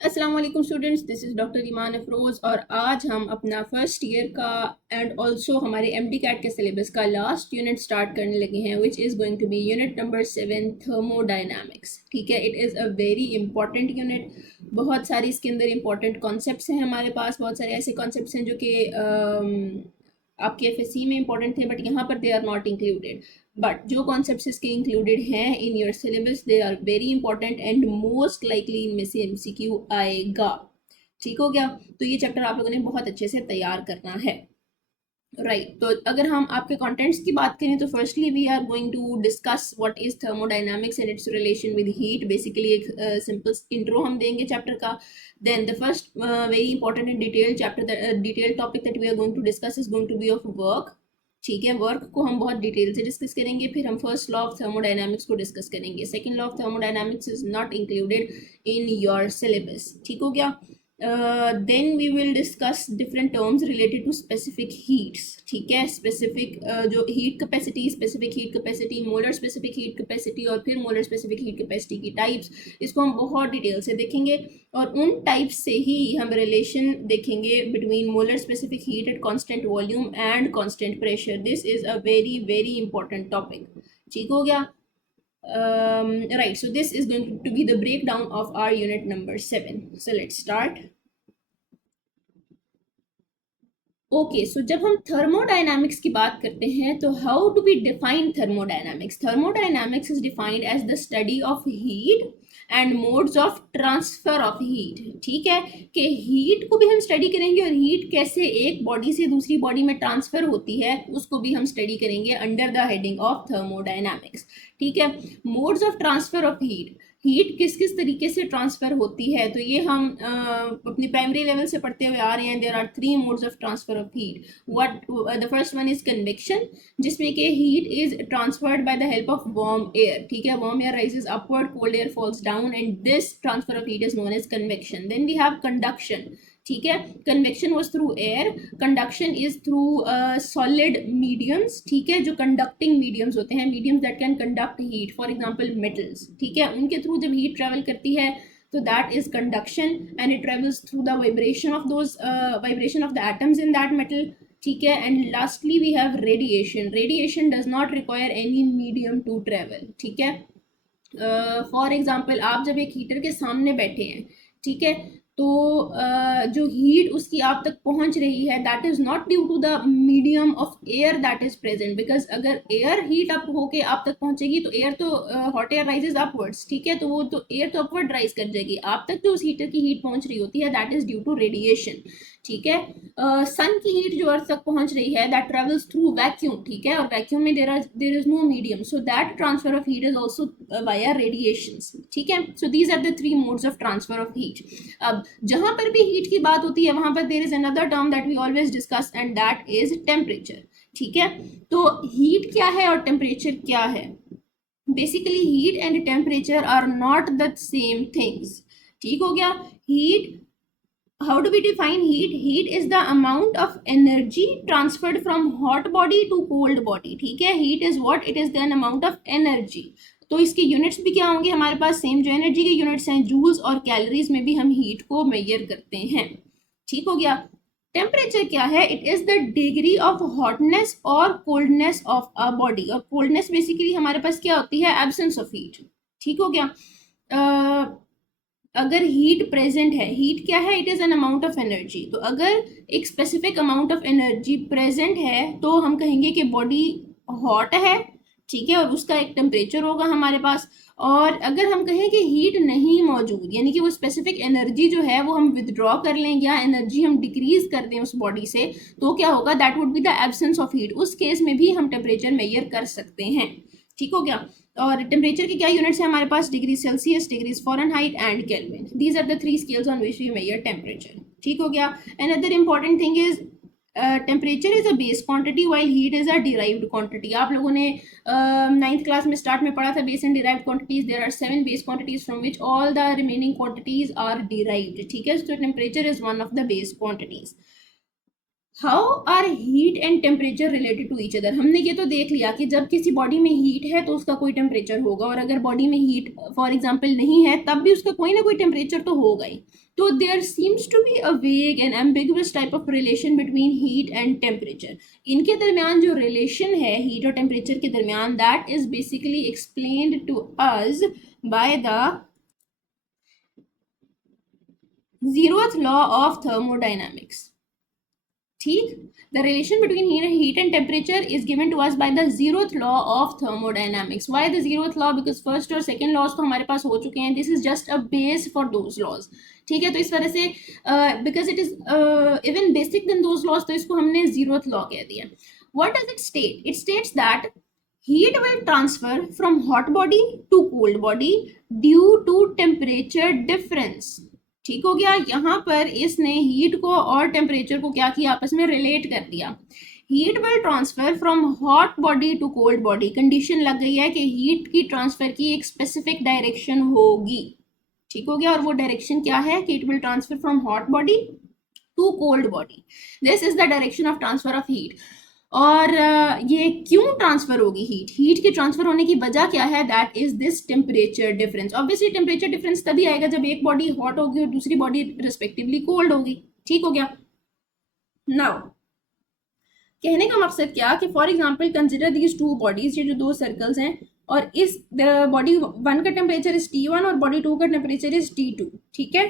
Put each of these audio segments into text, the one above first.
अस्सलाम वालेकुम students, this is doctor Iman Afroz और आज हम अपना फर्स्ट ईयर का एंड ऑल्सो हमारे एमडी कैट के सिलेबस का लास्ट यूनिट स्टार्ट करने लगे हैं, which is going to be unit number 7 thermodynamics. ठीक है, it is a very important unit. बहुत सारी इसके अंदर इंपॉर्टेंट कॉन्सेप्ट्स हैं हमारे पास, बहुत सारे ऐसे कॉन्सेप्ट्स हैं जो कि आपके एफएससी में इंपॉर्टेंट थे बट यहाँ पर they are not included. But जो कॉन्सेप्ट्स इसके इंक्लूडेड हैं in your syllabus they are very important and most likely इनमें से एमसीक्यू आएगा। ठीक हो गया, तो ये चैप्टर आप लोगों ने बहुत अच्छे से तैयार करना है। राइट, तो अगर हम आपके कंटेंट्स की बात करें तो firstly we are going to discuss what is thermodynamics and its relation with heat. Basically एक सिंपल इंट्रो हम देंगे चैप्टर का। Then the first very important and detail chapter detail topic that we are going to discuss is going to be of work. ठीक है, work को हम बहुत detail से डिस्कस करेंगे। फिर हम फर्स्ट लॉ ऑफ थर्मोडायनामिक्स को डिस्कस करेंगे। Second law of thermodynamics is not included in your syllabus. ठीक हो गया। Then we will discuss different terms related to specific heats. ठीक है, स्पेसिफिक जो heat capacity, specific heat capacity, molar specific heat capacity और फिर molar specific heat capacity की types, इसको हम बहुत डिटेल से देखेंगे। और उन टाइप्स से ही हम रिलेशन देखेंगे between molar specific heat at constant volume and constant pressure. This is a very very important topic. ठीक हो गया। Right, so this is going to be the breakdown of our unit number 7. So let's start. Okay, so जब हम thermodynamics की बात करते हैं तो how to be define thermodynamics. Thermodynamics is defined as the study of heat and modes of transfer of heat. ठीक है, कि हीट को भी हम स्टडी करेंगे और हीट कैसे एक बॉडी से दूसरी बॉडी में ट्रांसफर होती है उसको भी हम स्टडी करेंगे under the heading of thermodynamics. ठीक है, modes of transfer of heat किस किस तरीके से ट्रांसफर होती है, तो ये हम अपनी प्राइमरी लेवल से पढ़ते हुए आ रहे हैं। There are 3 modes of transfer of heat. What the first one is convection, जिसमें कि heat is transferred by the help of warm air. ठीक है, warm air rises upward, cold air falls down and this transfer of heat is known as convection. Then we have conduction. ठीक है, convection was through air, conduction is through solid mediums. ठीक है, जो conducting mediums होते हैं, mediums that can conduct heat, for example metals. ठीक है, उनके थ्रू जब हीट ट्रेवल करती है तो that is conduction and it travels through the vibration of those vibration of the atoms in that metal. ठीक है, and lastly we have radiation. Radiation does not require any medium to travel. ठीक है, for example आप जब एक heater के सामने बैठे हैं, ठीक है, तो जो हीट उसकी आप तक पहुंच रही है that is not due to the medium of air that is present, because अगर एयर हीट अप होके आप तक पहुंचेगी तो एयर तो हॉट एयर राइजेज अपवर्ड्स। ठीक है, तो वो तो एयर तो अपवर्ड राइज कर जाएगी, आप तक जो उस हीटर की हीट पहुंच रही होती है that is due to radiation. ठीक है, सन की हीट जो अर्थ तक पहुंच रही है दैट ट्रेवल्स थ्रू वैक्यूम। ठीक है, और वैक्यूम में there is no medium, so that transfer of heat is also via radiations. ठीक है, so these are the 3 modes of transfer of heat. अब जहां पर भी हीट की बात होती है वहां पर there is another term that we always discuss and that is temperature. ठीक है, तो हीट क्या है और टेम्परेचर क्या है। Basically heat and temperature are not the same things. ठीक हो गया। Heat, how do we define heat? Heat is the amount of energy transferred from hot body to cold body. ठीक है, heat is what? It is the amount of energy. तो इसके units भी क्या होंगे हमारे पास, सेम जो एनर्जी के यूनिट्स हैं जूल्स और कैलोरीज में भी हम हीट को मेजर करते हैं। ठीक हो गया। टेम्परेचर क्या है? It is the degree of hotness और कोल्डनेस ऑफ अ बॉडी। और कोल्डनेस बेसिकली हमारे पास क्या होती है, एब्सेंस ऑफ हीट। ठीक हो गया। अगर हीट प्रेजेंट है, हीट क्या है, it is an amount of energy. तो अगर एक specific amount of energy present है तो हम कहेंगे कि बॉडी हॉट है। ठीक है, और उसका एक टेम्परेचर होगा हमारे पास। और अगर हम कहें कि हीट नहीं मौजूद, यानी कि वो स्पेसिफिक एनर्जी जो है वो हम विदड्रॉ कर लें या एनर्जी हम डिक्रीज कर दें उस बॉडी से, तो क्या होगा, that would be the absence of heat. उस केस में भी हम टेम्परेचर मेजर कर सकते हैं। ठीक हो गया। और टेम्परेचर की क्या यूनिट्स है हमारे पास, degree Celsius, degree Fahrenheit and Kelvin. These are the 3 scales on which we measure temperature. ठीक हो गया। Another important thing is temperature is a base quantity while heat is a derived quantity. आप लोगों ने 9th class में start में पढ़ा था base and derived quantities. There are 7 base quantities from which all the remaining quantities are derived. ठीक है, so temperature is one of the base quantities. How are heat and temperature related to each other. हमने ये तो देख लिया कि जब किसी बॉडी में हीट है तो उसका कोई टेम्परेचर होगा, और अगर बॉडी में हीट फॉर एग्जाम्पल नहीं है तब भी उसका कोई ना कोई टेम्परेचर तो होगा ही। तो there seems to be a vague and ambiguous type of relation between heat and temperature. इनके दरमियान जो रिलेशन है हीट और टेम्परेचर के दरमियान, that is basically explained to us by the zeroth law of thermodynamics. ठीक, the relation between heat and temperature is given to us by the zeroth law of thermodynamics. Why the zeroth law? Because first और second laws तो हमारे पास हो चुके हैं. This is just a base for those laws. ठीक है, तो इस वजह से because it is even basic than those laws, तो इसको हमने zeroth law कह दिया. What does it state? It states that heat will transfer from hot body to cold body due to temperature difference. ठीक हो गया, यहाँ पर इसने हीट को और टेम्परेचर को क्या किया, आपस में रिलेट कर दिया. Heat will transfer from hot body to cold body. Condition लग गई है कि हीट की ट्रांसफर की एक स्पेसिफिक डायरेक्शन होगी. ठीक हो गया, और वो डायरेक्शन क्या है कि it will transfer from hot body to cold body. This is the direction of transfer of heat. और ये क्यों ट्रांसफर होगी हीट के ट्रांसफर होने की वजह क्या है, that is this temperature difference. Obviously temperature difference तभी आएगा जब एक बॉडी हॉट होगी और दूसरी बॉडी रिस्पेक्टिवली कोल्ड होगी. ठीक हो गया. नाउ कहने का मकसद क्या कि for example consider these two bodies, ये जो दो सर्कल्स हैं, और इस बॉडी 1 का टेम्परेचर इज T1 और बॉडी 2 का टेम्परेचर इज T2. ठीक है,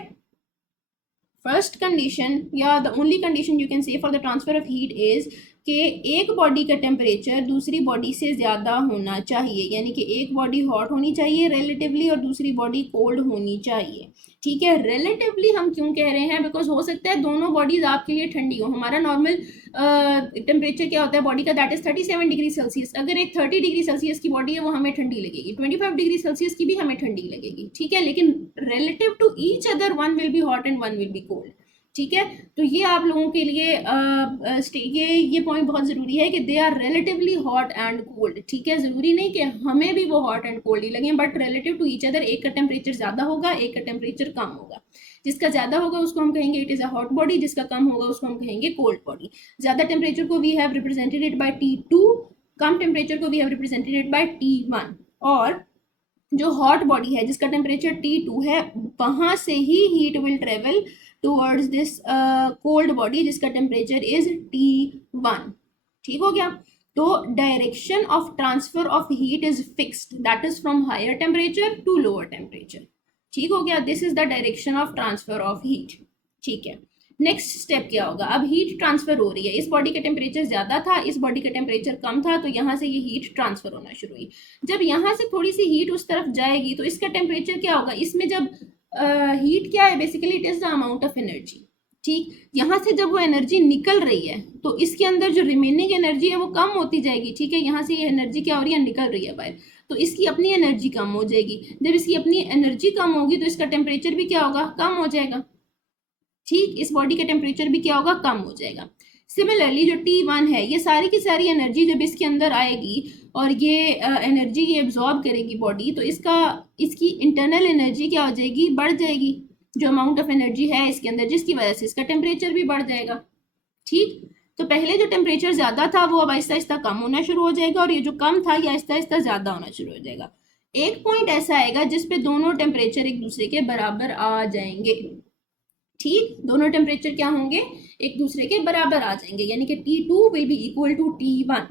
फर्स्ट कंडीशन या the only condition you can say for the transfer of heat is कि एक बॉडी का टेम्परेचर दूसरी बॉडी से ज़्यादा होना चाहिए. यानी कि एक बॉडी हॉट होनी चाहिए रिलेटिवली और दूसरी बॉडी कोल्ड होनी चाहिए. ठीक है, रिलेटिवली हम क्यों कह रहे हैं, बिकॉज हो सकता है दोनों बॉडीज आपके लिए ठंडी हो. हमारा नॉर्मल टेम्परेचर क्या होता है बॉडी का, दैट इज 37 डिग्री सेल्सियस. अगर एक 30 डिग्री सेल्सियस की बॉडी है वो हमें ठंडी लगेगी, 25 डिग्री सेल्सियस की भी हमें ठंडी लगेगी. ठीक है, लेकिन relative to each other one will be hot and one will be cold. ठीक है, तो ये आप लोगों के लिए ये पॉइंट बहुत ज़रूरी है कि they are relatively hot and cold. ठीक है, ज़रूरी नहीं कि हमें भी वो हॉट एंड कोल्ड ही लगे, but relative to each other एक का टेम्परेचर ज़्यादा होगा, एक का टेम्परेचर कम होगा. जिसका ज़्यादा होगा उसको हम कहेंगे it is a hot body, जिसका कम होगा उसको हम कहेंगे कोल्ड बॉडी. ज़्यादा टेम्परेचर को we have represented it by T2, कम टेम्परेचर को we have represented it by T1. और जो हॉट बॉडी है जिसका टेम्परेचर T2 है, वहाँ से ही heat will travel towards this cold body जिसका टेम्परेचर इज T1. ठीक हो गया, तो direction of transfer of heat is fixed, that is from higher temperature to lower temperature. ठीक हो गया, this is the direction of transfer of heat. ठीक है, नेक्स्ट स्टेप क्या होगा, अब हीट ट्रांसफर हो रही है, इस बॉडी का टेम्परेचर ज़्यादा था, इस बॉडी का टेम्परेचर कम था, तो यहाँ से ये हीट ट्रांसफर होना शुरू हुई. जब यहाँ से थोड़ी सी हीट उस तरफ जाएगी तो इसका टेम्परेचर क्या होगा, इसमें जब हीट क्या है basically, it is the amount of energy. ठीक, यहाँ से जब वो एनर्जी निकल रही है तो इसके अंदर जो रिमेनिंग एनर्जी है वो कम होती जाएगी. ठीक है, यहाँ से ये एनर्जी क्या हो रही है, निकल रही है बाहर, तो इसकी अपनी एनर्जी कम हो जाएगी. जब इसकी अपनी एनर्जी कम होगी तो इसका टेम्परेचर भी क्या होगा, कम हो जाएगा. ठीक, इस बॉडी का टेम्परेचर भी क्या होगा, कम हो जाएगा. सिमिलरली जो T1 है, ये सारी की सारी एनर्जी जब इसके अंदर आएगी और ये एनर्जी ये एब्जॉर्ब करेगी बॉडी, तो इसकी इंटरनल एनर्जी क्या हो जाएगी, बढ़ जाएगी. जो अमाउंट ऑफ एनर्जी है इसके अंदर, जिसकी वजह से इसका टेम्परेचर भी बढ़ जाएगा. ठीक, तो पहले जो टेम्परेचर ज़्यादा था वो अब आहिस्ता आहिस्ता कम होना शुरू हो जाएगा, और ये जो कम था ये आहिस्ता आहिस्ता ज़्यादा होना शुरू हो जाएगा. एक पॉइंट ऐसा आएगा जिसपे दोनों टेम्परेचर एक दूसरे के बराबर आ जाएंगे. ठीक, दोनों टेम्परेचर क्या होंगे, एक दूसरे के बराबर आ जाएंगे, यानी कि T2 will be equal to T1.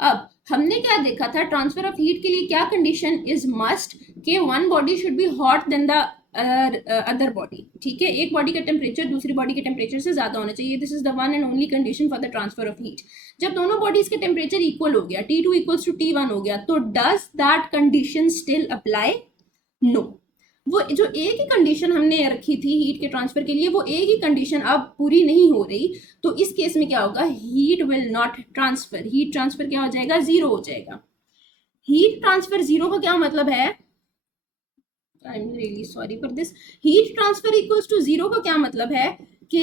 अब हमने क्या देखा था, ट्रांसफर ऑफ हीट के लिए क्या कंडीशन इज मस्ट कि one body should be hot then the other body. ठीक है, एक बॉडी का टेम्परेचर दूसरी बॉडी के टेम्परेचर से ज़्यादा होना चाहिए. This is the one and only condition for the transfer of heat. जब दोनों बॉडीज के टेम्परेचर इक्वल हो गया, T2 इक्वल्स टू T1 हो गया, तो does that condition still apply? No. वो जो एक ही कंडीशन हमने रखी थी हीट के ट्रांसफर के लिए, वो एक ही कंडीशन अब पूरी नहीं हो रही. तो इस केस में क्या होगा, heat will not transfer. Heat transfer क्या हो जाएगा, जीरो हो जाएगा. हीट ट्रांसफर जीरो का क्या मतलब है, I am really sorry for this. Heat transfer equals to zero का क्या मतलब है कि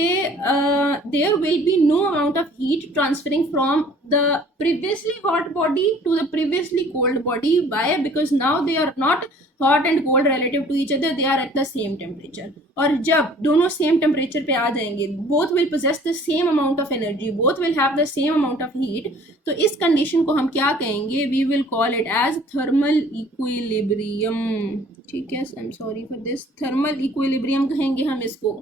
there will be no amount of heat transferring from the previously hot body to the previously cold body. Why? Because now they are not hot and cold relative to each other, they are at the same temperature. और जब दोनों same temperature पे आ जाएंगे, both will possess the same amount of energy, both will have the same amount of heat, तो इस condition को हम क्या कहेंगे? We will call it as thermal equilibrium. ठीक है, I am sorry for this, thermal equilibrium कहेंगे हम इसको।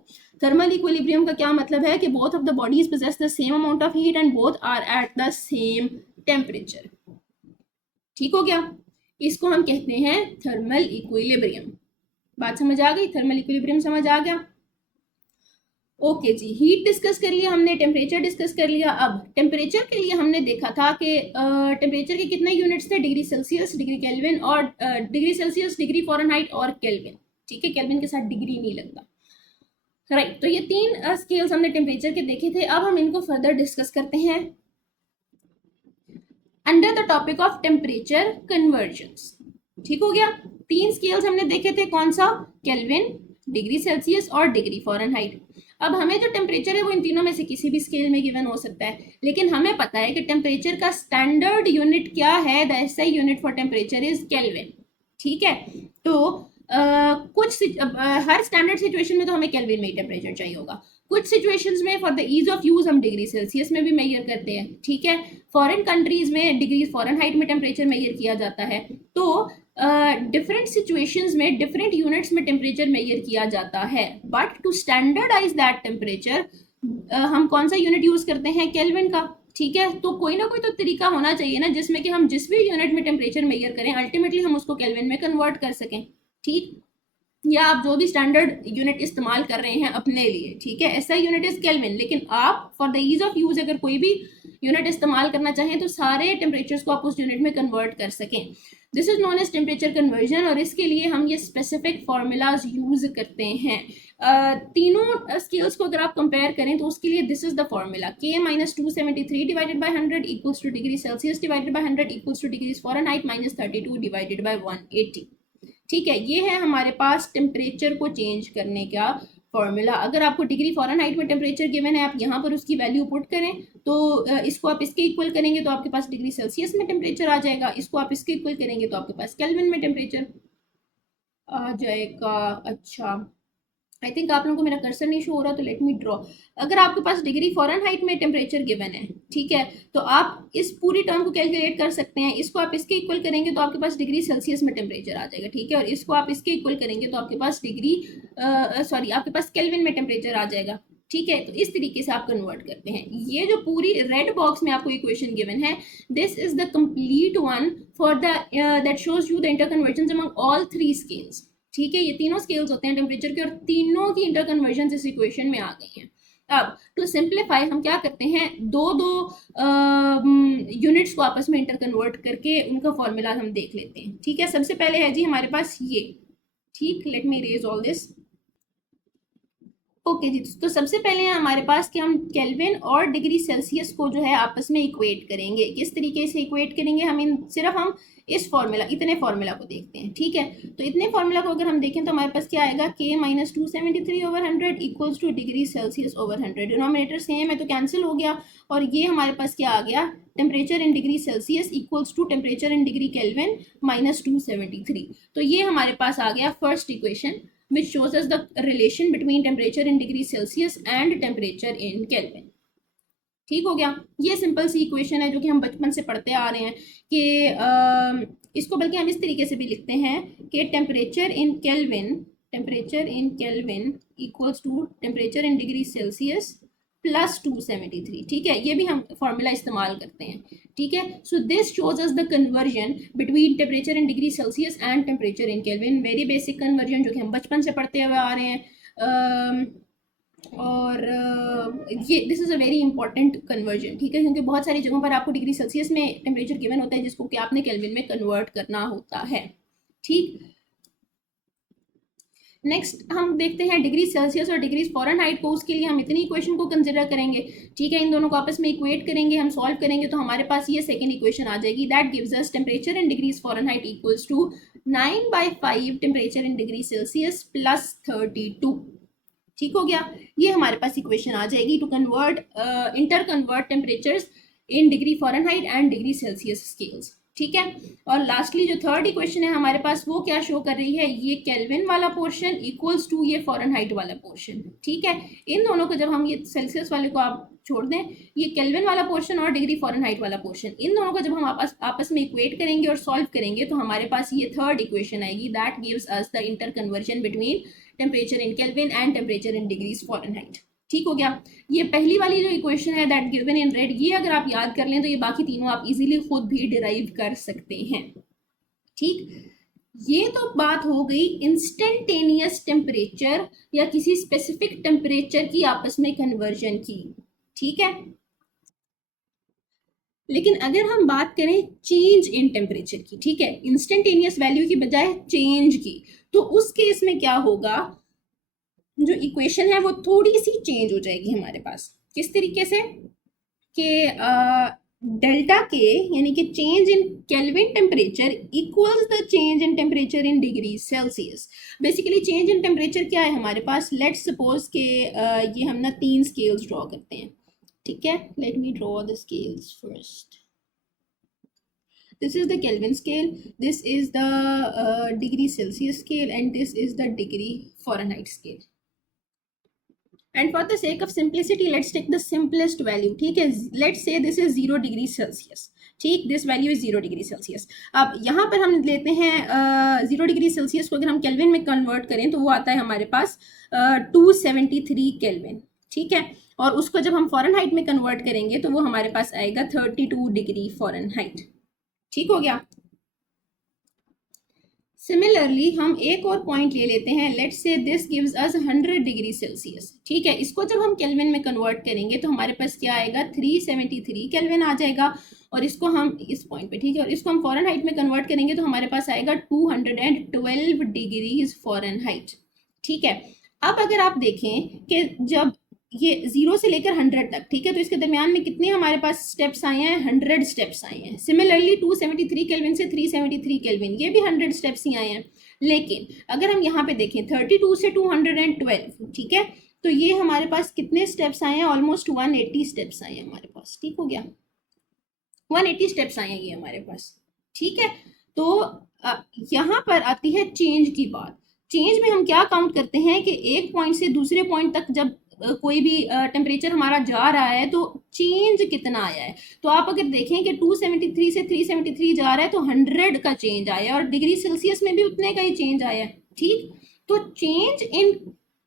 थर्मल इक्विलिब्रियम का क्या मतलब है कि both of the bodies possess the same amount of heat and both are at the same temperature। ठीक हो गया, इसको हम कहते हैं थर्मल इक्विलिब्रियम। बात समझ आ गई? थर्मल इक्विलिब्रियम समझ आ गया? ओके जी, हीट डिस्कस कर लिया हमने, टेम्परेचर डिस्कस कर लिया। अब टेम्परेचर के लिए हमने देखा था कि टेम्परेचर के कितने यूनिट्स थे? डिग्री सेल्सियस, डिग्री केल्विन और डिग्री सेल्सियस, डिग्री फ़ारेनहाइट और केल्विन। ठीक है, केल्विन के साथ डिग्री नहीं लगता, राइट। तो ये तीन स्केल्स हमने टेम्परेचर के देखे थे। अब हम इनको फर्दर डिस्कस करते हैं under the topic of temperature convergence. ठीक हो गया, तीन स्केल्स हमने देखे थे, कौन सा? केल्विन, डिग्री सेल्सियस और डिग्री फ़ारेनहाइट। अब हमें जो टेम्परेचर है वो इन तीनों में से किसी भी स्केल में गिवन हो सकता है, लेकिन हमें पता है कि टेम्परेचर का स्टैंडर्ड यूनिट क्या है? The SI unit for temperature is kelvin. ठीक है, तो हर स्टैंडर्ड सिचुएशन में तो हमें केल्विन में ही टेम्परेचर चाहिए होगा। कुछ सिचुएशंस में for the ease of use हम डिग्री सेल्सियस में भी मेजर करते हैं। ठीक है, फॉरेन कंट्रीज में डिग्री फ़ारेनहाइट में टेम्परेचर मेजर किया जाता है। तो डिफरेंट सिचुएशंस में डिफरेंट यूनिट्स में टेम्परेचर मेजर किया जाता है, but to standardise that temperature हम कौन सा यूनिट यूज करते हैं? केल्विन का। ठीक है, तो कोई ना कोई तो तरीका होना चाहिए ना जिसमें कि हम जिस भी यूनिट में टेम्परेचर मेजर करें अल्टीमेटली हम उसको केल्विन में कन्वर्ट कर सकें। ठीक, या आप जो भी स्टैंडर्ड यूनिट इस्तेमाल कर रहे हैं अपने लिए, ठीक है, ऐसा यूनिट इज केल्विन, लेकिन आप for the ease of use अगर कोई भी यूनिट इस्तेमाल करना चाहें तो सारे टेम्परेचर्स को आप उस यूनिट में कन्वर्ट कर सकें। This is known as temperature conversion, और इसके लिए हम ये स्पेसिफिक फार्मूलाज यूज करते हैं। तीनों स्केल्स को अगर आप कंपेयर करें तो उसके लिए this is the formula, K minus 273 divided by 100 equals two degree Celsius divided by 100 equals two degree Fahrenheit minus 32 divided by 180। ठीक है, ये है हमारे पास टेम्परेचर को चेंज करने का फॉर्मूला। अगर आपको डिग्री फ़ारेनहाइट में टेम्परेचर गिवन है, आप यहाँ पर उसकी वैल्यू पुट करें तो इसको आप इसके इक्वल करेंगे तो आपके पास डिग्री सेल्सियस में टेम्परेचर आ जाएगा, इसको आप इसके इक्वल करेंगे तो आपके पास केल्विन में टेम्परेचर आ जाएगा। अच्छा, आई थिंक आप लोगों को मेरा कर्सर नहीं शो हो रहा, तो लेट मी ड्रॉ। अगर आपके पास डिग्री फ़ारेनहाइट में टेम्परेचर गिवन है, ठीक है, तो आप इस पूरी टर्म को कैलकुलेट कर सकते हैं। इसको आप इसके इक्वल करेंगे तो आपके पास डिग्री सेल्सियस में टेम्परेचर आ जाएगा। ठीक है, और इसको आप इसके इक्वल करेंगे तो आपके पास आपके पास केल्विन में टेम्परेचर आ जाएगा। ठीक है, तो इस तरीके से आप कन्वर्ट करते हैं। ये जो पूरी रेड बॉक्स में आपको इक्वेशन गिवन है, this is the complete one for the that shows you the interconversion among all three scales. ठीक है, ये तीनों स्केल्स होते हैं टेम्परेचर के, और तीनों की इंटरकन्वर्जन इस इक्वेशन में आ गई हैं। अब टू सिंप्लीफाई हम क्या करते हैं, दो यूनिट्स को आपस में इंटरकन्वर्ट करके उनका फॉर्मूला हम देख लेते हैं। ठीक है, सबसे पहले है जी हमारे पास ये। ठीक, let me erase all this. Okay जी, तो सबसे पहले है हमारे पास कि हम केल्विन और डिग्री सेल्सियस को जो है आपस में इक्वेट करेंगे। किस तरीके से इक्वेट करेंगे? हम इस फॉर्मूला, इतने फॉर्मूला को देखते हैं। ठीक है, तो इतने फॉर्मूला को अगर हम देखें तो हमारे पास क्या आएगा? K minus 273 over 100 equals two degree Celsius over 100। Denominator same है तो कैंसिल हो गया, और ये हमारे पास क्या आ गया? Temperature in degree Celsius equals to temperature in degree Kelvin minus 273। तो ये हमारे पास आ गया first equation which shows us the relation between temperature in degree Celsius and temperature in Kelvin। ठीक हो गया, ये सिंपल सी इक्वेशन है जो कि हम बचपन से पढ़ते आ रहे हैं कि इसको बल्कि हम इस तरीके से भी लिखते हैं कि temperature in Kelvin equals to temperature in degree Celsius plus 273। ठीक है, ये भी हम फॉर्मूला इस्तेमाल करते हैं। ठीक है, so this shows us the conversion between temperature in degree Celsius and temperature in kelvin. Very basic conversion जो कि हम बचपन से पढ़ते हुए आ रहे हैं, और ये this is a very important conversion. ठीक है, क्योंकि बहुत सारी जगहों पर आपको डिग्री सेल्सियस में टेम्परेचर गिवन होता है जिसको कि आपने केल्विन में कन्वर्ट करना होता है। ठीक, नेक्स्ट हम देखते हैं डिग्री सेल्सियस और डिग्री फ़ारेनहाइट को। उसके लिए हम इतनी इक्वेशन को कंसिडर करेंगे। ठीक है, इन दोनों को आपस में इक्वेट करेंगे, हम सॉल्व करेंगे तो हमारे पास ये सेकंड इक्वेशन आ जाएगी। That gives us temperature in degrees Fahrenheit equals to 9/5 temperature in degree Celsius plus 32। ठीक हो गया, ये हमारे पास इक्वेशन आ जाएगी to convert interconvert temperatures in degree Fahrenheit and degree Celsius scales. ठीक है, और लास्टली जो थर्ड इक्वेशन है हमारे पास वो क्या शो कर रही है, ये केल्विन वाला पोर्शन इक्वल्स टू ये फ़ारेनहाइट वाला पोर्शन. ठीक है, इन दोनों को जब हम, ये सेल्सियस वाले को आप छोड़ दें, ये केल्विन वाला पोर्शन और डिग्री फ़ारेनहाइट वाला पोर्शन, इन दोनों को जब हम आपस में इक्वेट करेंगे और सॉल्व करेंगे तो हमारे पास ये थर्ड इक्वेशन आएगी, that gives us the inter conversion between temperature in kelvin and temperature in degrees Fahrenheit. ठीक हो गया. ये पहली वाली जो इक्वेशन है दैट गिवन इन रेड, ये अगर आप याद कर लें तो ये बाकी तीनों आप इजीली खुद भी डिराइव कर सकते हैं. ठीक, ये तो बात हो गई इंस्टेंटेनियस टेम्परेचर या किसी स्पेसिफिक टेम्परेचर की आपस में कन्वर्जन की. ठीक है, लेकिन अगर हम बात करें चेंज इन टेम्परेचर की, ठीक है, इंस्टेंटेनियस वैल्यू की बजाय चेंज की, तो उस केस में क्या होगा, जो इक्वेशन है वो थोड़ी सी चेंज हो जाएगी हमारे पास. किस तरीके से कि डेल्टा के यानी कि change in kelvin temperature equals the change in temperature in degree Celsius. Basically change in temperature क्या है हमारे पास, लेट्स सपोज के ये हम ना 3 स्केल्स ड्रॉ करते हैं. ठीक है, let me draw the scales first. This is the Kelvin scale, this is the degree Celsius scale, and this is the degree Fahrenheit scale. And for the sake of simplicity, let's take the simplest value. ठीक है, let's say this is 0 degree Celsius. ठीक, this value is 0 degree Celsius. अब यहाँ पर हम लेते हैं 0 degree Celsius को अगर हम केल्विन में कन्वर्ट करें तो वो आता है हमारे पास 273 केल्विन. ठीक है, और उसको जब हम फ़ारेनहाइट में कन्वर्ट करेंगे तो वो हमारे पास आएगा 32 डिग्री फ़ारेनहाइट. ठीक हो गया. सिमिलरली हम एक और पॉइंट ले लेते हैं, let's say this gives us 100 degree Celsius. ठीक है, इसको जब हम केल्विन में कन्वर्ट करेंगे तो हमारे पास क्या आएगा, 373 केल्विन आ जाएगा. और इसको हम इस पॉइंट पे, ठीक है, और इसको हम फ़ारेनहाइट में कन्वर्ट करेंगे तो हमारे पास आएगा 212 डिग्रीज फ़ारेनहाइट. ठीक है, अब अगर आप देखें कि जब ये 0 से लेकर 100 तक, ठीक है, तो इसके दरमियान में कितने हमारे पास स्टेप्स आए हैं, 100 स्टेप्स आए हैं. सिमिलरली 273 केल्विन से 373 केल्विन, ये भी 100 स्टेप्स ही आए हैं. लेकिन अगर हम यहाँ पे देखें 32 से 212, ठीक है, तो ये हमारे पास कितने स्टेप्स आए हैं, ऑलमोस्ट 180 स्टेप्स आए हैं हमारे पास. ठीक हो गया, 180 स्टेप्स आए हैं ये हमारे पास. ठीक है, तो यहाँ पर आती है चेंज की बात. चेंज में हम क्या काउंट करते हैं कि एक पॉइंट से दूसरे पॉइंट तक जब कोई भी टेम्परेचर हमारा जा रहा है तो चेंज कितना आया है. तो आप अगर देखें कि 273 से 373 जा रहा है तो 100 का चेंज आया और डिग्री सेल्सियस में भी उतने का ही चेंज आया. ठीक, तो change in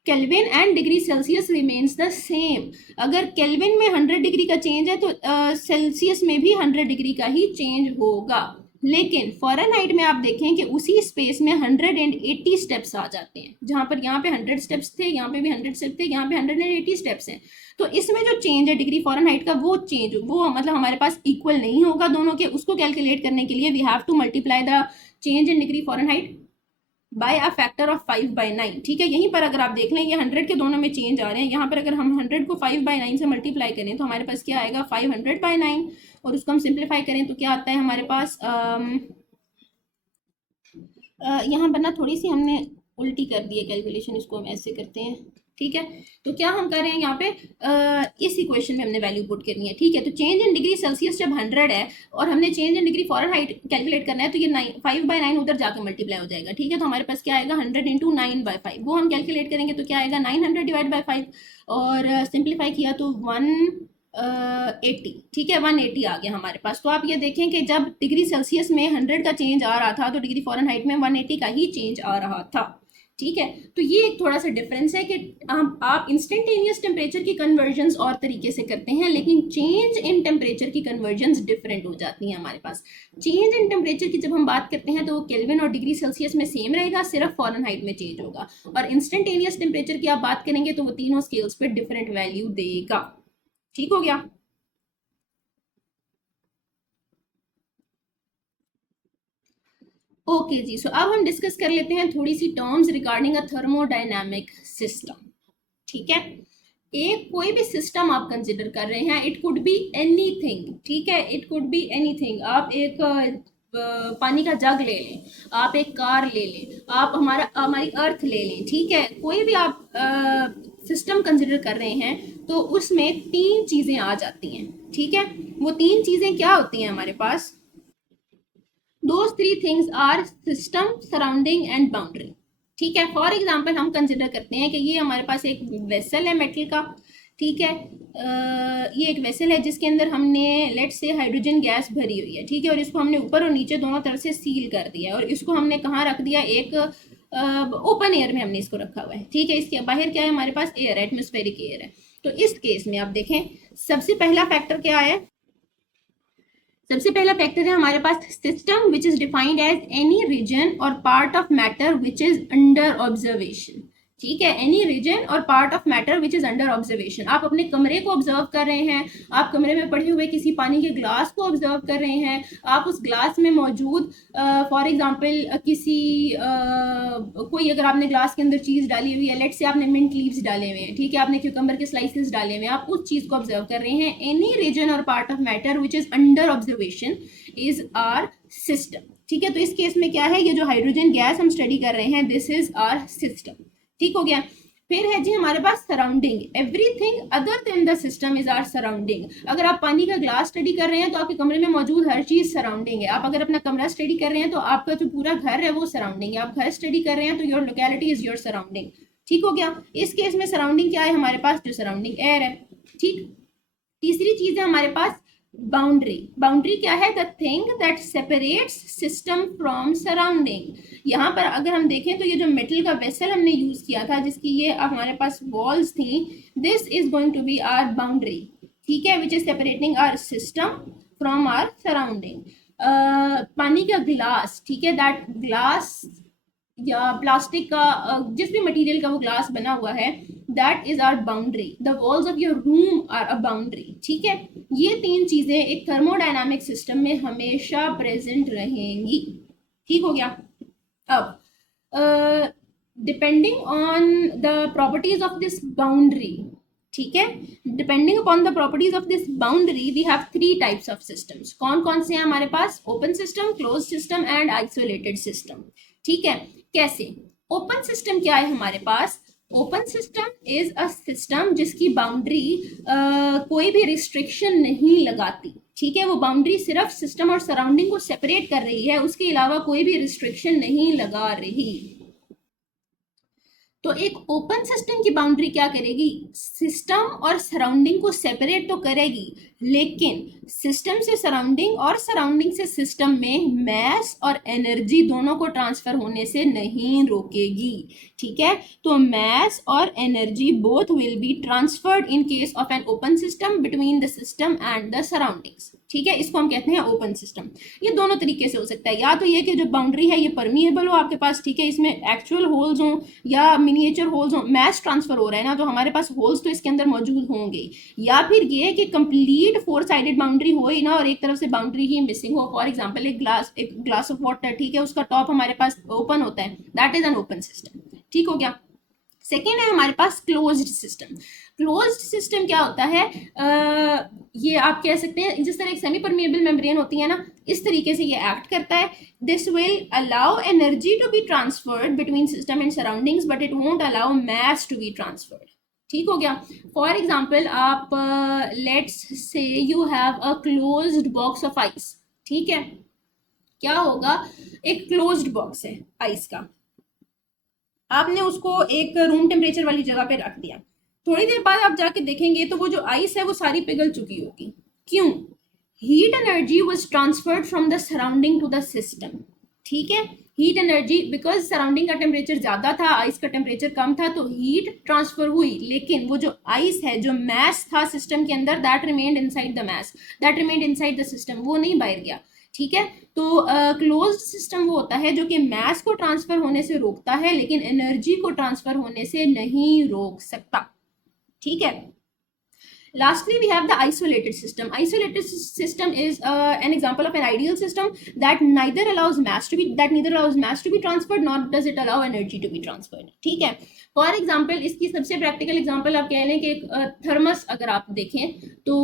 kelvin and degree Celsius remains the same. अगर केल्विन में 100 डिग्री का चेंज है तो सेल्सियस में भी 100 डिग्री का ही चेंज होगा. लेकिन फ़ारेनहाइट में आप देखें कि उसी स्पेस में 180 स्टेप्स आ जाते हैं. जहाँ पर यहाँ पे 100 स्टेप्स थे, यहाँ पे भी 100 स्टेप्स थे, यहाँ पे 180 स्टेप्स हैं. तो इसमें जो चेंज है डिग्री फ़ारेनहाइट का, वो चेंज वो मतलब हमारे पास इक्वल नहीं होगा दोनों के. उसको कैलकुलेट करने के लिए we have to multiply the change in degree Fahrenheit by a factor of 5/9. ठीक है, यहीं पर अगर आप देख लें ये 100 के दोनों में चेंज आ रहे हैं. यहाँ पर अगर हम 100 को 5/9 से मल्टीप्लाई करें तो हमारे पास क्या आएगा, 500/9. और उसको हम सिंप्लीफाई करें तो क्या आता है हमारे पास, यहाँ पर ना थोड़ी सी हमने उल्टी कर दी है कैलकुलेशन, इसको हम ऐसे करते हैं. ठीक है, तो क्या हम कर रहे हैं यहाँ पे, इस इक्वेशन में हमने वैल्यू पुट करनी है. ठीक है, तो चेंज इन डिग्री सेल्सियस जब 100 है और हमने change in degree Fahrenheit calculate करना है तो ये 5/9 उधर जाकर मल्टीप्लाई हो जाएगा. ठीक है, तो हमारे पास क्या आएगा, 100 × 9/5. वो हम कैलकुलेट करेंगे तो क्या आएगा, 900 डिवाइड बाई 5. और सिंप्लीफाई किया तो 180. ठीक है, 180 आ गया हमारे पास. तो आप ये देखें कि जब डिग्री सेल्सियस में 100 का चेंज आ रहा था तो डिग्री फ़ारेनहाइट में 180 का ही चेंज आ रहा था. ठीक है, तो ये एक थोड़ा सा डिफरेंस है कि आप इंस्टेंटेनियस टेम्परेचर की कन्वर्जन्स और तरीके से करते हैं, लेकिन चेंज इन टेम्परेचर की कन्वर्जन्स डिफरेंट हो जाती हैं हमारे पास. चेंज इन टेम्परेचर की जब हम बात करते हैं तो वो केल्विन और डिग्री सेल्सियस में सेम रहेगा, सिर्फ फ़ारेनहाइट में चेंज होगा. और इंस्टेंटेनियस टेम्परेचर की आप बात करेंगे तो वो तीनों स्केल्स पे डिफरेंट वैल्यू देगा. ठीक हो गया. ओके जी, सो अब हम डिस्कस कर लेते हैं थोड़ी सी टर्म्स रिगार्डिंग अ थर्मोडायनामिक सिस्टम. ठीक है, एक कोई भी सिस्टम आप कंसिडर कर रहे हैं, इट कुड बी एनीथिंग. ठीक है, इट कुड बी एनीथिंग. आप एक पानी का जग ले लें, आप एक कार ले लें, आप हमारी अर्थ ले लें. ठीक है, कोई भी आप सिस्टम कंसिडर कर रहे हैं तो उसमें 3 चीज़ें आ जाती हैं. ठीक है, वो तीन चीजें क्या होती हैं हमारे पास? Those three things are system, surrounding and boundary. ठीक है, फॉर एग्जाम्पल हम कंसिडर करते हैं कि ये हमारे पास एक वेसल है मेटल का, ठीक है, ये एक वेसल है जिसके अंदर हमने लेट से हाइड्रोजन गैस भरी हुई है, ठीक है, और इसको हमने ऊपर और नीचे दोनों तरफ से सील कर दिया है, और इसको हमने कहाँ रख दिया? एक ओपन एयर में हमने इसको रखा हुआ है, ठीक है। इसके बाहर क्या है? हमारे पास एयर है, एटमोस्फेरिक एयर है। तो इस केस में आप देखें, सबसे पहला फैक्टर क्या है? सबसे पहला फैक्टर है हमारे पास system which is defined as any region और part of matter which is under observation, ठीक है, एनी रीजन और part of matter which is under observation. आप अपने कमरे को ऑब्जर्व कर रहे हैं, आप कमरे में पड़े हुए किसी पानी के ग्लास को ऑब्जर्व कर रहे हैं, आप उस ग्लास में मौजूद फॉर एग्जांपल किसी कोई अगर आपने ग्लास के अंदर चीज डाली हुई है, लेट से आपने मिंट लीव्स डाले हुए हैं, ठीक है, आपने क्यूकम्बर के स्लाइसेस डाले हुए हैं, आप उस चीज को ऑब्जर्व कर रहे हैं। एनी रीजन और part of matter which is under observation is our system, ठीक है। तो इस केस में क्या है? ये जो हाइड्रोजन गैस हम स्टडी कर रहे हैं, दिस इज आर सिस्टम, ठीक हो गया। फिर है जी हमारे पास surrounding, everything other than the system is our surrounding. अगर आप पानी का ग्लास स्टडी कर रहे हैं तो आपके कमरे में मौजूद हर चीज सराउंडिंग है। आप अगर अपना कमरा स्टडी कर रहे हैं तो आपका जो पूरा घर है वो सराउंडिंग है। आप घर स्टडी कर रहे हैं तो your locality is your surrounding, ठीक हो गया। इस केस में सराउंडिंग क्या है हमारे पास? जो सराउंडिंग एयर है, ठीक। तीसरी चीज है हमारे पास बाउंड्री। बाउंड्री क्या है? The thing that separates system from surrounding. यहाँ पर अगर हम देखें तो ये जो मेटल का वेसल हमने यूज किया था, जिसकी ये हमारे पास वॉल्स थी, this is going to be our boundary, ठीक है, which is separating our system from our surrounding. पानी का ग्लास, ठीक है, दैट ग्लास या प्लास्टिक का जिस भी मटेरियल का वो ग्लास बना हुआ है, that is our boundary. The walls of your room are a boundary, ठीक है। ये तीन चीजें एक थर्मोडायनामिक सिस्टम में हमेशा प्रेजेंट रहेंगी, ठीक हो गया। अब depending on the properties of this boundary, ठीक है, depending upon the properties of this boundary we have three types of systems. कौन कौन से हैं हमारे पास? Open system, close system and isolated system, ठीक है। कैसे? ओपन सिस्टम क्या है हमारे पास? Open system is a system जिसकी बाउंड्री कोई भी रिस्ट्रिक्शन नहीं लगाती, ठीक है, वो बाउंड्री सिर्फ सिस्टम और सराउंडिंग को सेपरेट कर रही है, उसके अलावा कोई भी रिस्ट्रिक्शन नहीं लगा रही। तो एक ओपन सिस्टम की बाउंड्री क्या करेगी? सिस्टम और सराउंडिंग को सेपरेट तो करेगी, लेकिन सिस्टम से सराउंडिंग और सराउंडिंग से सिस्टम में मैस और एनर्जी दोनों को ट्रांसफर होने से नहीं रोकेगी, ठीक है। तो मैस और energy both will be transferred in case of an open system between the system and the surroundings, ठीक है। इसको हम कहते हैं ओपन सिस्टम। ये दोनों तरीके से हो सकता है, या तो ये कि जो बाउंड्री है ये परमिएबल हो आपके पास, ठीक है, इसमें एक्चुअल होल्स हो या मिनिएचर होल्स हो, मैस ट्रांसफर हो रहा है ना, तो हमारे पास होल्स तो इसके अंदर मौजूद होंगे, या फिर ये कि कंप्लीट फोर साइडेड बाउंड्री हो ही ना और एक तरफ से बाउंड्री ही मिसिंग हो। फॉर एग्जाम्पल एक ग्लास ऑफ वाटर, ठीक है, उसका टॉप हमारे पास ओपन होता है, that is an open system, ठीक हो गया। सेकेंड है हमारे पास क्लोज्ड सिस्टम। क्लोज्ड सिस्टम क्या होता है? ये आप कह सकते हैं जिस तरह एक सेमी परमिएबल मेम्ब्रेन होती है ना, इस तरीके से ये एक्ट करता है। This will allow energy to be transferred between system and surroundings, but it won't allow mass to be transferred, ठीक हो गया। फॉर एग्जाम्पल आप let's say you have a closed box of ice, ठीक है, क्या होगा? एक क्लोज्ड बॉक्स है आइस का, आपने उसको एक रूम टेम्परेचर वाली जगह पे रख दिया, थोड़ी देर बाद आप जाके देखेंगे तो वो जो आइस है वो सारी पिघल चुकी होगी। क्यों? Heat energy was transferred from the surrounding to the system, ठीक है। हीट एनर्जी, बिकॉज सराउंडिंग का टेम्परेचर ज्यादा था, आइस का टेम्परेचर कम था, तो हीट ट्रांसफर हुई, लेकिन वो जो आइस है, जो मैस था सिस्टम के अंदर, that remained inside the mass, that remained inside the system, वो नहीं बाहर गया, ठीक है। तो क्लोज्ड सिस्टम वो होता है जो कि मैस को ट्रांसफर होने से रोकता है, लेकिन एनर्जी को ट्रांसफर होने से नहीं रोक सकता, ठीक है। Lastly, we have the isolated system. Isolated system is an example of an ideal system that neither allows mass to be transferred, nor does it allow energy to be transferred. ठीक है। For example इसकी सबसे practical example आप कह लें कि एक thermos अगर आप देखें तो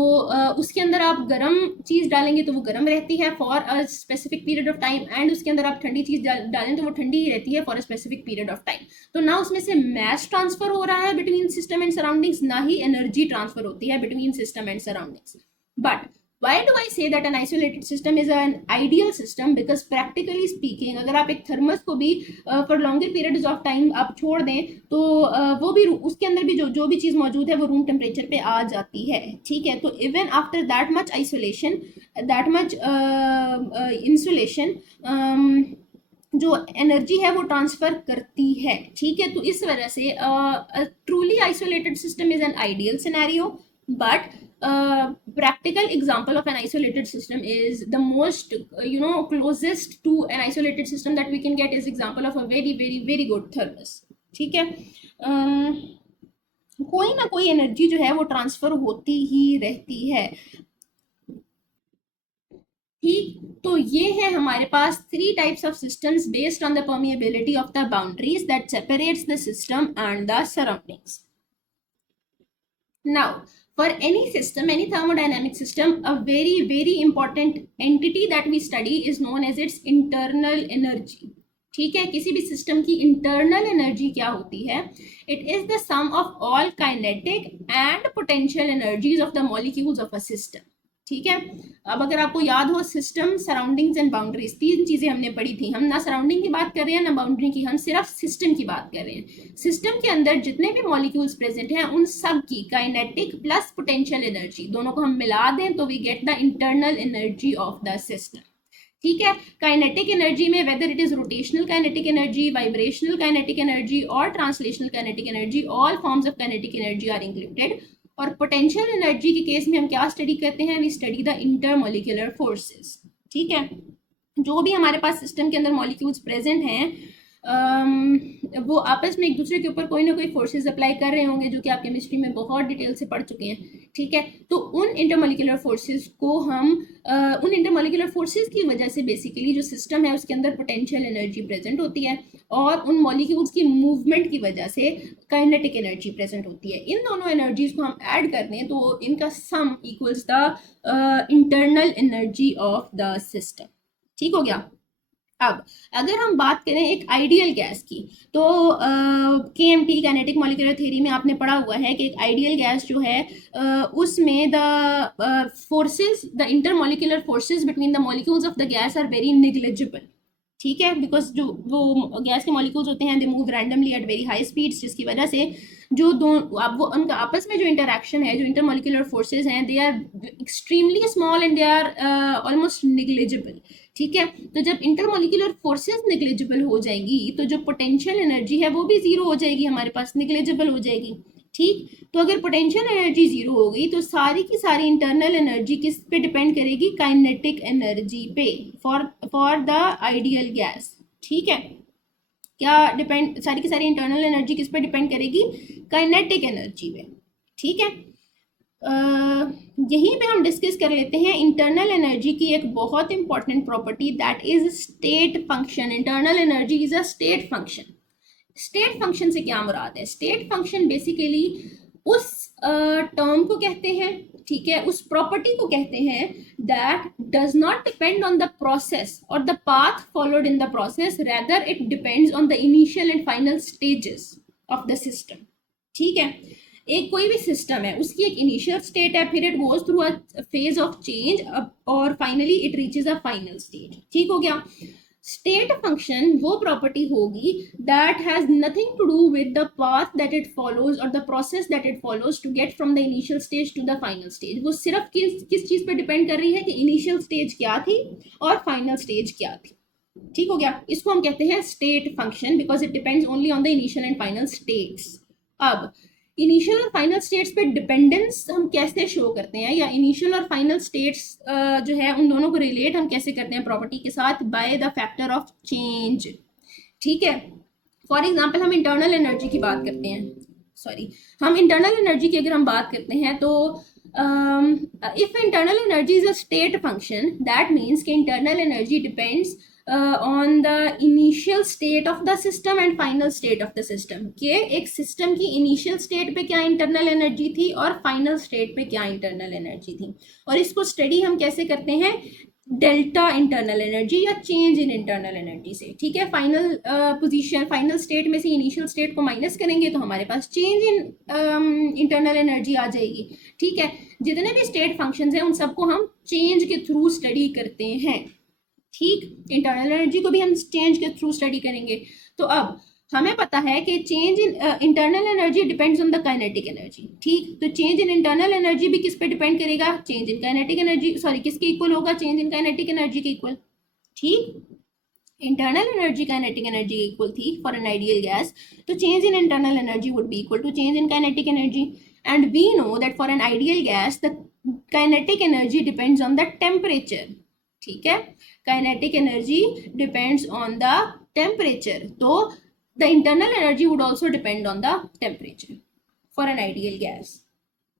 उसके अंदर आप गर्म चीज़ डालेंगे तो वो गर्म रहती है for a specific period of time, and उसके अंदर आप ठंडी चीज़ डालें तो वो ठंडी ही रहती है for a specific period of time. तो ना उसमें से मैस ट्रांसफर हो रहा है बिटवीन सिस्टम एंड सराउंडिंग्स, ना ही एनर्जी ट्रांसफर होती है between system and surroundings, But why do I say that an isolated system is an ideal system? Because practically speaking, अगर आप एक थर्मस को भी for longer periods of time आप छोड़ दें तो वो भी उसके अंदर भी जो भी चीज़ मौजूद है वो रूम टेम्परेचर पे आ जाती है, ठीक है। तो even after that much isolation, that much insulation, जो एनर्जी है वो ट्रांसफर करती है, ठीक है। तो इस वजह से truly isolated system is an ideal scenario, but practical example of an isolated system is the most closest to an isolated system that we can get is example of a very very very good thermos, ठीक है। कोई ना कोई energy जो है वो transfer होती ही रहती है, ठीक। तो ये है हमारे पास 3 types of systems based on the permeability of the boundaries that separates the system and the surroundings. Now for any system, any thermodynamic system, a very very important entity that we study is known as its internal energy, ठीक है। किसी भी system की internal energy क्या होती है? It is the sum of all kinetic and potential energies of the molecules of a system, ठीक है। अब अगर आपको याद हो, सिस्टम, सराउंडिंग्स एंड बाउंड्रीज, 3 चीजें हमने पढ़ी थी। हम ना सराउंडिंग की बात कर रहे हैं ना बाउंड्री की, हम सिर्फ सिस्टम की बात कर रहे हैं। सिस्टम के अंदर जितने भी मॉलिक्यूल्स प्रेजेंट हैं उन सब की काइनेटिक प्लस पोटेंशियल एनर्जी, दोनों को हम मिला दें तो we get the internal energy of the system, ठीक है। काइनेटिक एनर्जी में whether it is rotational kinetic energy, vibrational kinetic energy और translational kinetic energy, all forms of kinetic energy are included. और पोटेंशियल एनर्जी के case में हम क्या study करते हैं? We study the intermolecular forces, ठीक है। जो भी हमारे पास सिस्टम के अंदर मॉलिक्यूल्स प्रेजेंट हैं वो आपस में एक दूसरे के ऊपर कोई ना कोई फोर्सेस अप्लाई कर रहे होंगे, जो कि आप केमिस्ट्री में बहुत डिटेल से पढ़ चुके हैं, ठीक है। तो उन इंटरमॉलिक्यूलर फोर्सेस को हम उन इंटरमॉलिक्यूलर फोर्सेस की वजह से बेसिकली जो सिस्टम है उसके अंदर पोटेंशियल एनर्जी प्रेजेंट होती है, और उन मॉलिक्यूल्स की मूवमेंट की वजह से काइनेटिक एनर्जी प्रेजेंट होती है। इन दोनों एनर्जीज को हम ऐड कर दें तो इनका सम equals the internal energy of the system, ठीक हो गया। अब अगर हम बात करें एक आइडियल गैस की, तो केएमटी काइनेटिक मॉलिक्यूलर थ्योरी में आपने पढ़ा हुआ है कि एक आइडियल गैस जो है उसमें the forces, the intermolecular forces between the molecules of the gas are very negligible, ठीक है। बिकॉज जो वो गैस के मॉलिक्यूल्स होते हैं they move randomly at very high speeds, जिसकी वजह से जो वो उनका आपस में जो इंटरेक्शन है, जो इंटरमॉलिक्यूलर फोर्सेस हैं, they are extremely small and they are almost negligible, ठीक है। तो जब इंटरमॉलिक्यूलर फोर्सेस निग्लिजिबल हो जाएंगी तो जो पोटेंशियल एनर्जी है वो भी जीरो हो जाएगी, हमारे पास निग्लिजिबल हो जाएगी, ठीक। तो अगर पोटेंशियल एनर्जी जीरो हो गई तो सारी की सारी इंटरनल एनर्जी किस पे डिपेंड करेगी? काइनेटिक एनर्जी पे, फॉर द आइडियल गैस, ठीक है। क्या डिपेंड, सारी की सारी इंटरनल एनर्जी किस पे डिपेंड करेगी? काइनेटिक एनर्जी पे, ठीक है। यहीं पे हम डिस्कस कर लेते हैं इंटरनल एनर्जी की एक बहुत important property, that is state function. Internal energy is a state function. State function से क्या मुराद है? स्टेट फंक्शन बेसिकली उस टर्म को कहते हैं, ठीक है, उस प्रॉपर्टी को कहते हैं that does not depend on the process और the path followed in the process, rather it depends on the initial and final stages of the system, ठीक है। एक कोई भी सिस्टम है, उसकी एक इनिशियल स्टेट है, फिर it goes through a phase of change और finally it reaches a final stage, ठीक हो गया। स्टेट फंक्शन वो प्रॉपर्टी होगी that has nothing to do with the path that it follows और the process that it follows to get from the initial stage to the final stage. वो सिर्फ किस चीज पे डिपेंड कर रही है कि इनिशियल स्टेज क्या थी और फाइनल स्टेज क्या थी, ठीक हो गया। इसको हम कहते हैं state function because it depends only on the initial and final states. अब इनिशियल और फाइनल स्टेट्स पे डिपेंडेंस हम कैसे शो करते हैं, या इनिशियल और फाइनल स्टेट्स जो है उन दोनों को रिलेट हम कैसे करते हैं प्रॉपर्टी के साथ? By the factor of change, ठीक है। फॉर एग्जांपल हम इंटरनल एनर्जी की बात करते हैं, हम इंटरनल एनर्जी की अगर हम बात करते हैं तो if internal energy is a state function, that means कि internal energy depends on the initial state of the system and final state of the system, कि एक सिस्टम की इनिशियल स्टेट पे क्या इंटरनल एनर्जी थी और फाइनल स्टेट पे क्या इंटरनल एनर्जी थी। और इसको स्टडी हम कैसे करते हैं? डेल्टा इंटरनल एनर्जी या चेंज इन इंटरनल एनर्जी से, ठीक है। फाइनल पोजीशन, फाइनल स्टेट में से इनिशियल स्टेट को माइनस करेंगे तो हमारे पास चेंज इन इंटरनल एनर्जी आ जाएगी, ठीक है। जितने भी स्टेट फंक्शंस हैं उन सबको हम चेंज के थ्रू स्टडी करते हैं, ठीक। इंटरनल एनर्जी को भी हम चेंज के थ्रू स्टडी करेंगे। तो अब हमें पता है कि change in internal energy depends on the kinetic energy, ठीक। तो चेंज इन इंटरनल एनर्जी भी किस पे डिपेंड करेगा, change in kinetic energy, sorry किसके इक्वल होगा, चेंज इन काइनेटिक एनर्जी के इक्वल, ठीक। Internal energy kinetic energy equal थी फॉर एन आइडियल गैस, तो change in internal energy would be equal to change in kinetic energy. And we know that for an ideal gas the kinetic energy depends on the temperature, ठीक है। Kinetic energy depends on the temperature, तो the internal energy would also depend on the temperature for an ideal gas।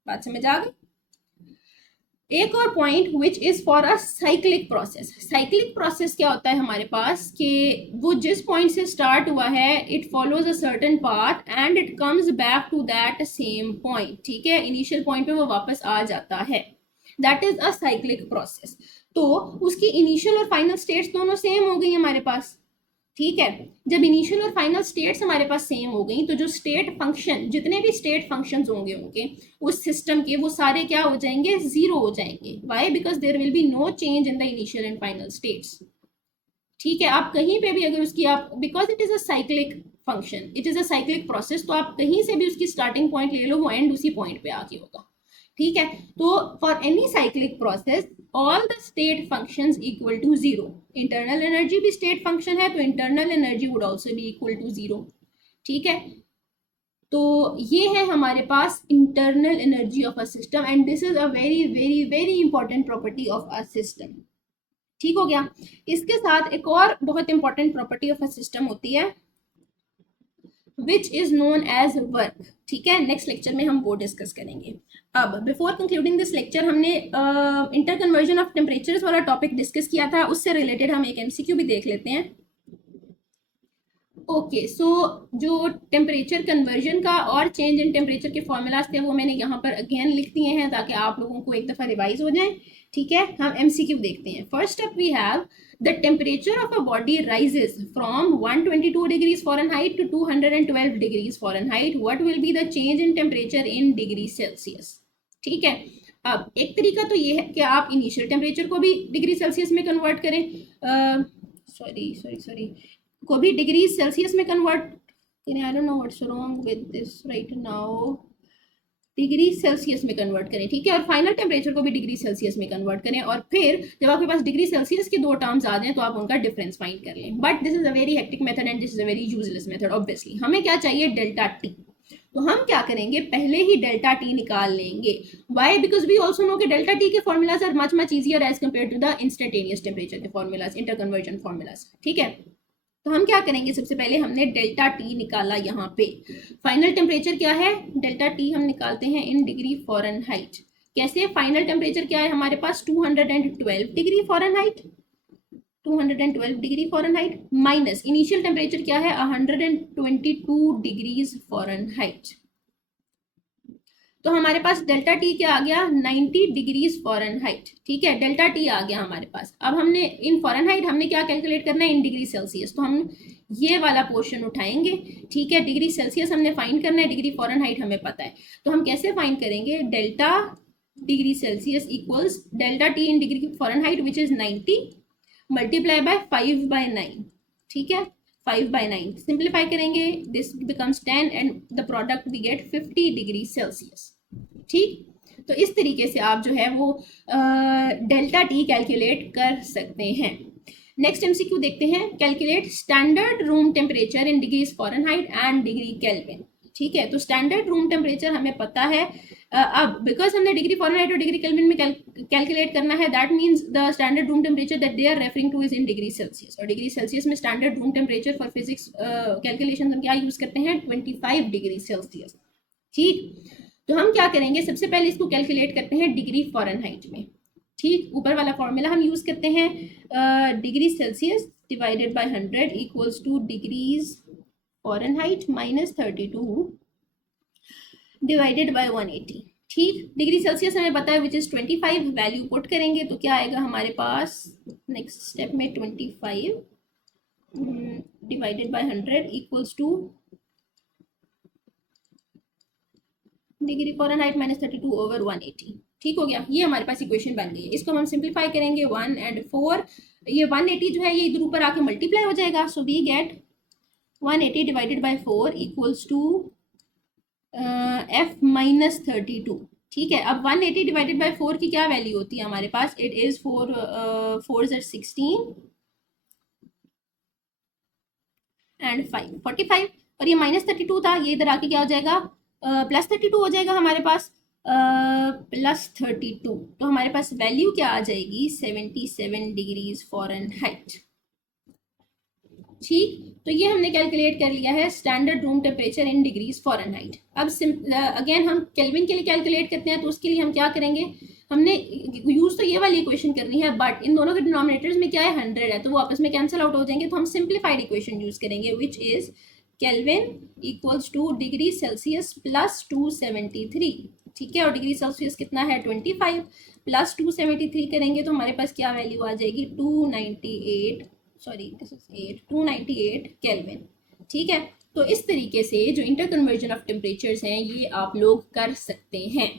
बात समझ आ गई। एक और point which is for a cyclic process. Cyclic process क्या होता है हमारे पास कि वो जिस पॉइंट से स्टार्ट हुआ है it follows a certain path and it comes back to that same point, ठीक है। इनिशियल पॉइंट पे वो वापस आ जाता है, that is a cyclic process. तो उसकी इनिशियल और फाइनल स्टेट्स दोनों सेम हो गई हमारे पास, ठीक है। जब इनिशियल और फाइनल स्टेट्स हमारे पास सेम हो गई तो जो स्टेट फंक्शन, जितने भी स्टेट फंक्शंस होंगे उस सिस्टम के, वो सारे क्या हो जाएंगे, जीरो हो जाएंगे। Why, because there will be no change in the initial and final states, ठीक है। आप कहीं पे भी अगर उसकी आप, because it is a cyclic function, it is a cyclic process, तो आप कहीं से भी उसकी स्टार्टिंग पॉइंट ले लो, वो एंड उसी पॉइंट पे आके होगा, ठीक है। तो for any cyclic process all the state functions equal to zero. Internal energy भी स्टेट फंक्शन है तो internal energy would also be equal to zero, ठीक है। तो ये है हमारे पास internal energy of a system and this is a very very very important property of a system, ठीक हो गया। इसके साथ एक और बहुत important property of a system होती है which is known as work, ठीक है। नेक्स्ट लेक्चर में हम वो डिस्कस करेंगे। अब बिफोर कंक्लूडिंग दिस लेक्चर हमने इंटर कन्वर्जन ऑफ टेम्परेचर्स वाला टॉपिक डिस्कस किया था, उससे रिलेटेड हम एक एमसीक्यू भी देख लेते हैं। ओके सो जो टेम्परेचर कन्वर्जन का और चेंज इन टेम्परेचर के फॉर्मूलाज थे वो मैंने यहाँ पर अगेन लिख दिए हैं ताकि आप लोगों को एक दफ़ा रिवाइज हो जाए, ठीक है। हम एमसीक्यू देखते हैं। First step we have the temperature of a body rises from 122 degrees Fahrenheit to 212 degrees Fahrenheit. What will be the change in temperature in degree Celsius? ठीक है। अब एक तरीका तो ये है कि आप इनिशियल टेम्परेचर को भी डिग्री सेल्सियस में कन्वर्ट करें, सॉरी को भी डिग्री सेल्सियस में कन्वर्ट करें। I don't know what's wrong with this right now, degree Celsius में कन्वर्ट करें, ठीक है। और फाइनल टेम्परेचर को भी डिग्री सेल्सियस में कन्वर्ट करें और फिर जब आपके पास डिग्री सेल्सियस के दो टर्म्स आ जाएं तो आप उनका डिफरेंस फाइंड कर लें। But this is a very hectic method and this is a very useless method. Obviously हमें क्या चाहिए, डेल्टा टी। तो हम क्या करेंगे, पहले ही डेल्टा टी निकाल लेंगे। Why, because we also know कि डेल्टा टी के formulas are much much easier as compared to the instantaneous temperature के फॉर्मूलाज, इंटर कन्वर्जन फॉर्मूलाज, ठीक है। तो हम क्या करेंगे, सबसे पहले हमने डेल्टा टी निकाला। यहाँ पे फाइनल टेम्परेचर क्या है, डेल्टा टी हम निकालते हैं इन डिग्री फॉरेनहाइट। कैसे, फाइनल टेम्परेचर क्या है हमारे पास 212 degree Fahrenheit, 212 degree Fahrenheit minus initial temperature क्या है 122 डिग्रीज फॉरेनहाइट। तो हमारे पास डेल्टा टी क्या आ गया, 90 डिग्रीज फॉरेनहाइट, ठीक है। डेल्टा टी आ गया हमारे पास। अब हमने इन फॉरेनहाइट हमने क्या कैलकुलेट करना है, इन डिग्री सेल्सियस। तो हम ये वाला पोर्शन उठाएंगे, ठीक है। डिग्री सेल्सियस हमने फाइंड करना है, डिग्री फॉरेनहाइट हमें पता है। तो हम कैसे फाइंड करेंगे, delta degree Celsius equals delta T in degree Fahrenheit which is 90 multiply by 5/9, ठीक है। 5/9 सिंप्लीफाई करेंगे, this becomes 10 and the product we get 50 degree Celsius, ठीक। तो इस तरीके से आप जो है वो डेल्टा टी कैलकुलेट कर सकते हैं। नेक्स्ट एमसीक्यू देखते हैं, calculate standard room temperature in degrees Fahrenheit and degree kelvin, ठीक है। तो स्टैंडर्ड रूम टेम्परेचर हमें पता है। अब बिकॉज हमने डिग्री फॉरेनहाइट और डिग्री केल्विन में कैलकुलेट करना है, that means the standard room temperature that they are referring to is in degree Celsius. और डिग्री सेल्सियस में standard room temperature for physics calculation हम क्या यूज करते हैं, 25 डिग्री सेल्सियस, ठीक। तो हम क्या करेंगे, सबसे पहले इसको कैलकुलेट करते हैं डिग्री फॉरेनहाइट में, ठीक। ऊपर वाला फॉर्मूला हम यूज करते हैं, degree Celsius divided by 100 equals two degrees Fahrenheit minus 32 divided by 180, ठीक, डिग्री सेल्सियस हमें पता है विच इज़ 25, वैल्यू पुट करेंगे तो क्या आएगा हमारे पास नेक्स्ट स्टेप में 25 divided by 100 equals two degree Fahrenheit minus 32 over 180। ठीक हो गया, ये हमारे पास इक्वेशन बन गई है। इसको हम सिंप्लीफाई करेंगे 1 and 4, ये 180 जो है ये इधर ऊपर आके मल्टीप्लाई हो जाएगा, so we get 180 divided by 4 equals to f minus 32। ठीक है, अब 180 डिवाइडेड बाय 4 की क्या वैल्यू होती है हमारे पास, इट इज 4 4 16 एंड 5 45, और ये माइनस 32 था, ये इधर आके क्या हो जाएगा प्लस 32 हो जाएगा हमारे पास, प्लस 32, तो हमारे पास वैल्यू क्या आ जाएगी 77 डिग्रीज फ़ारेनहाइट। ठीक, तो ये हमने कैलकुलेट कर लिया है standard room temperature in degrees Fahrenheit. अब अगेन हम केल्विन के लिए कैलकुलेट करते हैं, तो उसके लिए हम क्या करेंगे, हमने यूज़ तो ये वाली इक्वेशन करनी है, बट इन दोनों के डिनोमिनेटर्स में क्या है 100 है, तो वो आपस में कैंसिल आउट हो जाएंगे, तो हम सिंप्लीफाइड इक्वेशन यूज़ करेंगे which is kelvin equals two degree Celsius plus 273। ठीक है, और डिग्री सेल्सियस कितना है 25 प्लस 273 करेंगे तो हमारे पास क्या वैल्यू आ जाएगी 298, सॉरी दिस इज 298 केल्विन। ठीक है, तो इस तरीके से जो इंटर कन्वर्जन ऑफ टेम्परेचर्स हैं ये आप लोग कर सकते हैं,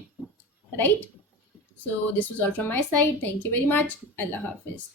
right. So this was all from my side, thank you very much, Allah हाफिज़।